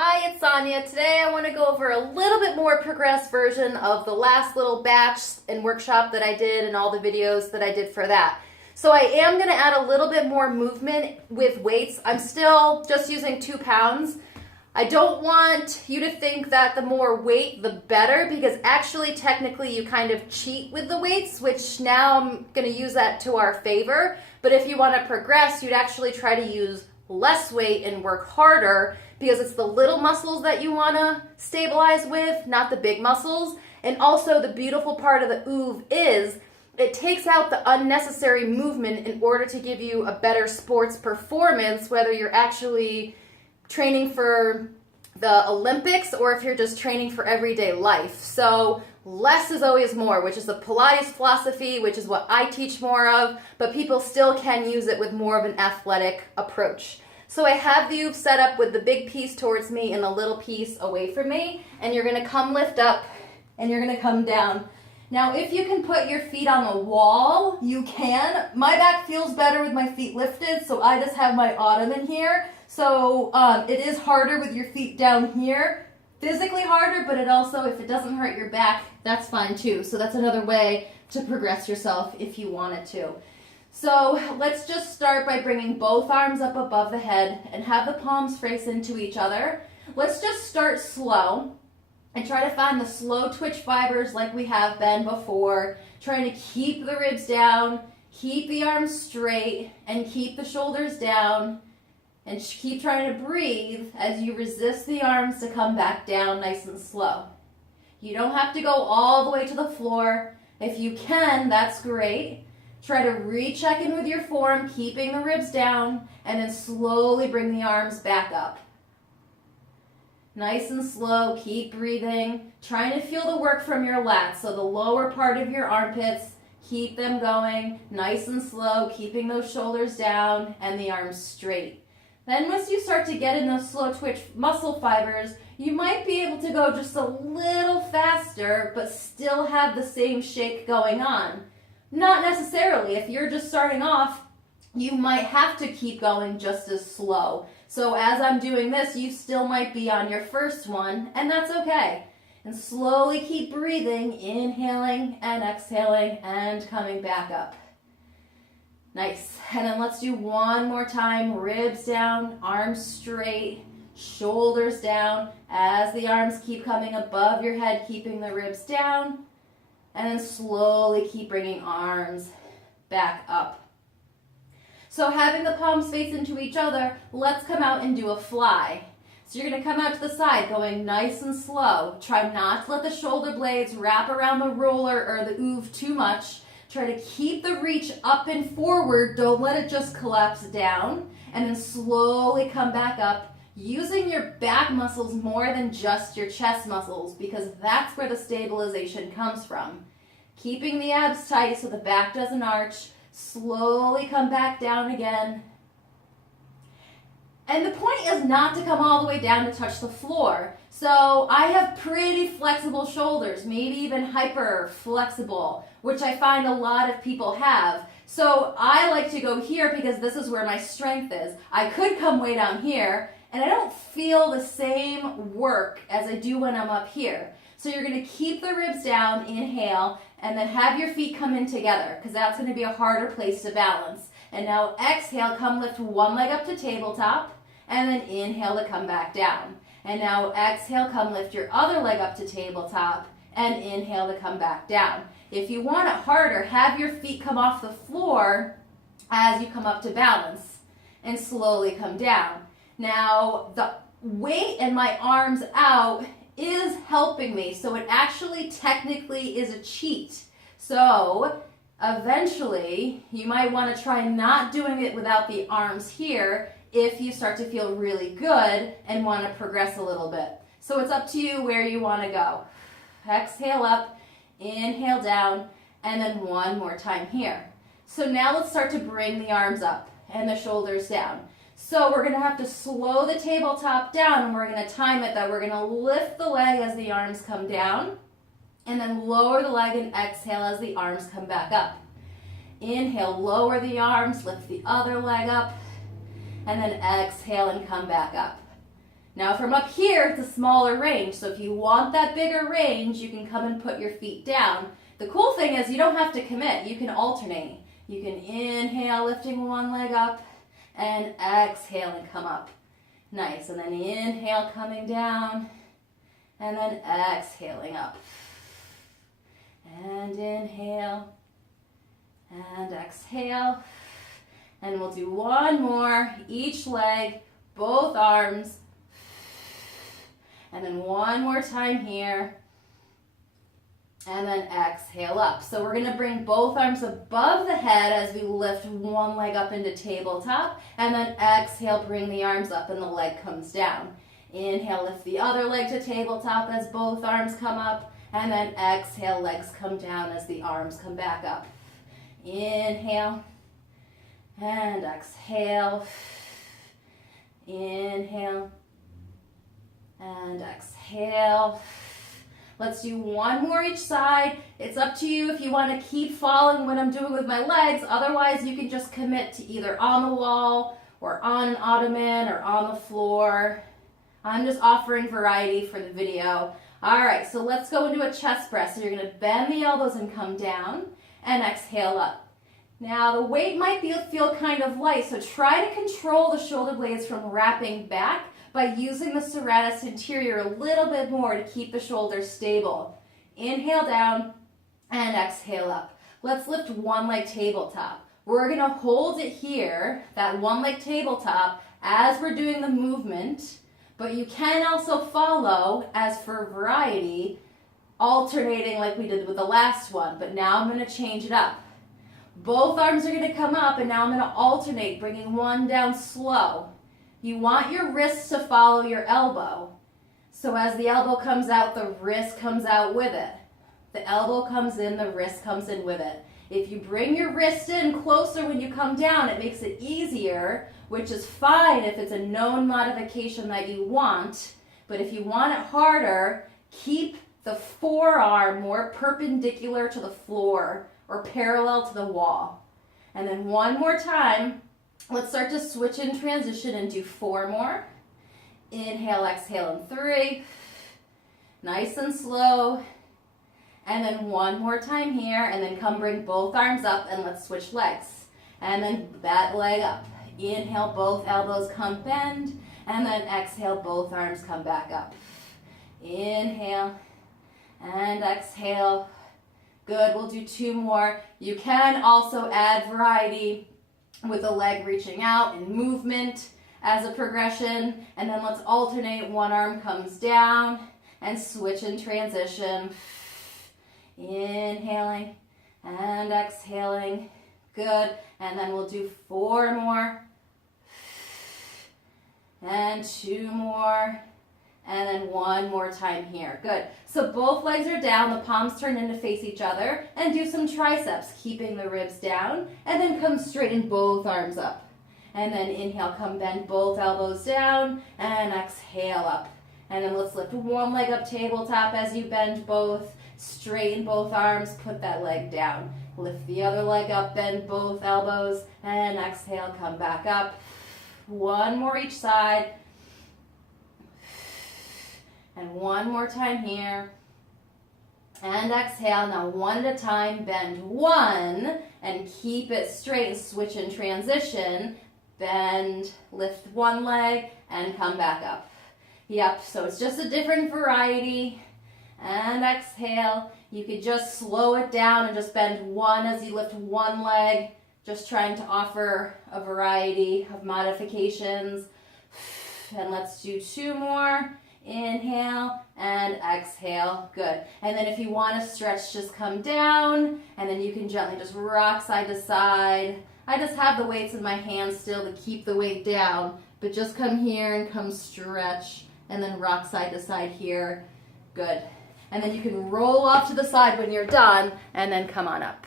Hi, it's Sonia. Today I want to go over a little bit more progressed version of the last little batch and workshop that I did and all the videos that I did for that. So I am going to add a little bit more movement with weights. I'm still just using 2 pounds. I don't want you to think that the more weight, the better, because actually technically you kind of cheat with the weights, which now I'm going to use that to our favor. But if you want to progress, you'd actually try to use less weight and work harder, because it's the little muscles that you want to stabilize with, not the big muscles. And also the beautiful part of the OOV is it takes out the unnecessary movement in order to give you a better sports performance, whether you're actually training for the Olympics or if you're just training for everyday life. So less is always more, which is the Pilates philosophy, which is what I teach more of, but people still can use it with more of an athletic approach. So I have the OOV set up with the big piece towards me and the little piece away from me, and you're gonna come lift up and you're gonna come down. Now, if you can put your feet on the wall, you can. My back feels better with my feet lifted, so I just have my ottoman here. So it is harder with your feet down here. Physically harder, but it also, if it doesn't hurt your back, that's fine too. So that's another way to progress yourself if you wanted to. So let's just start by bringing both arms up above the head and have the palms face into each other. Let's just start slow and try to find the slow twitch fibers like we have been before, trying to keep the ribs down, keep the arms straight, and keep the shoulders down, and keep trying to breathe as you resist the arms to come back down nice and slow. You don't have to go all the way to the floor. If you can, that's great. Try to recheck in with your form, keeping the ribs down, and then slowly bring the arms back up. Nice and slow, keep breathing. Trying to feel the work from your lats, so the lower part of your armpits, keep them going, nice and slow, keeping those shoulders down and the arms straight. Then once you start to get in those slow twitch muscle fibers, you might be able to go just a little faster, but still have the same shake going on. Not necessarily. If you're just starting off, you might have to keep going just as slow. So as I'm doing this, you still might be on your first one, and that's okay. And slowly keep breathing, inhaling and exhaling and coming back up. Nice. And then let's do one more time. Ribs down, arms straight, shoulders down. As the arms keep coming above your head, keeping the ribs down. And then slowly keep bringing arms back up. So having the palms face into each other, let's come out and do a fly. So you're going to come out to the side, going nice and slow. Try not to let the shoulder blades wrap around the roller or the OOV too much. Try to keep the reach up and forward. Don't let it just collapse down. And then slowly come back up, using your back muscles more than just your chest muscles, because that's where the stabilization comes from. Keeping the abs tight so the back doesn't arch. Slowly come back down again. And the point is not to come all the way down to touch the floor. So I have pretty flexible shoulders, maybe even hyper flexible, which I find a lot of people have. So I like to go here because this is where my strength is. I could come way down here, and I don't feel the same work as I do when I'm up here. So you're going to keep the ribs down, inhale, and then have your feet come in together, because that's going to be a harder place to balance. And now exhale, come lift one leg up to tabletop, and then inhale to come back down. And now exhale, come lift your other leg up to tabletop, and inhale to come back down. If you want it harder, have your feet come off the floor as you come up to balance, and slowly come down. Now, the weight and my arms out is helping me, so it actually technically is a cheat. So eventually you might want to try not doing it without the arms here if you start to feel really good and want to progress a little bit. So it's up to you where you want to go. Exhale up, inhale down, and then one more time here. So now let's start to bring the arms up and the shoulders down. So we're going to have to slow the tabletop down, and we're going to time it that we're going to lift the leg as the arms come down, and then lower the leg and exhale as the arms come back up. Inhale, lower the arms, lift the other leg up, and then exhale and come back up. Now from up here, it's a smaller range. So if you want that bigger range, you can come and put your feet down. The cool thing is you don't have to commit. You can alternate. You can inhale, lifting one leg up, and exhale and come up. Nice. And then inhale, coming down, and then exhaling up. And inhale, and exhale. And we'll do one more, each leg, both arms. And then one more time here. And then exhale up. So we're going to bring both arms above the head as we lift one leg up into tabletop. And then exhale, bring the arms up and the leg comes down. Inhale, lift the other leg to tabletop as both arms come up. And then exhale, legs come down as the arms come back up. Inhale. And exhale. Inhale. And exhale. Let's do one more each side. It's up to you if you want to keep following what I'm doing with my legs. Otherwise, you can just commit to either on the wall or on an ottoman or on the floor. I'm just offering variety for the video. All right, so let's go into a chest press. So you're going to bend the elbows and come down and exhale up. Now, the weight might feel kind of light, so try to control the shoulder blades from wrapping back by using the serratus anterior a little bit more to keep the shoulders stable. Inhale down and exhale up. Let's lift one leg tabletop. We're going to hold it here, that one leg tabletop, as we're doing the movement, but you can also follow, as for variety, alternating like we did with the last one, but now I'm going to change it up. Both arms are going to come up, and now I'm going to alternate, bringing one down slow. You want your wrist to follow your elbow. So as the elbow comes out, the wrist comes out with it. The elbow comes in, the wrist comes in with it. If you bring your wrist in closer when you come down, it makes it easier, which is fine if it's a known modification that you want. But if you want it harder, keep the forearm more perpendicular to the floor or parallel to the wall. And then one more time, let's start to switch in transition and do 4 more. Inhale, exhale in 3. Nice and slow. And then one more time here, and then come bring both arms up and let's switch legs. And then that leg up. Inhale, both elbows come bend, and then exhale, both arms come back up. Inhale and exhale. Good, we'll do 2 more. You can also add variety with the leg reaching out and movement as a progression. And then let's alternate. One arm comes down and switch in transition. Inhaling and exhaling. Good. And then we'll do 4 more. And 2 more. And then 1 more time here. Good. So both legs are down, the palms turn in to face each other, and do some triceps, keeping the ribs down, and then come straighten both arms up. And then inhale, come bend both elbows down, and exhale up. And then let's lift one leg up tabletop as you bend both, straighten both arms, put that leg down. Lift the other leg up, bend both elbows, and exhale, come back up. 1 more each side. And 1 more time here. And exhale. Now 1 at a time. Bend 1 and keep it straight and switch in transition. Bend, lift 1 leg and come back up. Yep, so it's just a different variety. And exhale. You could just slow it down and just bend 1 as you lift 1 leg. Just trying to offer a variety of modifications. And let's do 2 more. Inhale and exhale. Good. And then if you want to stretch, just come down, and then you can gently just rock side to side. I just have the weights in my hands still to keep the weight down, but just come here and come stretch, and then rock side to side here. Good. And then you can roll off to the side when you're done, and then come on up.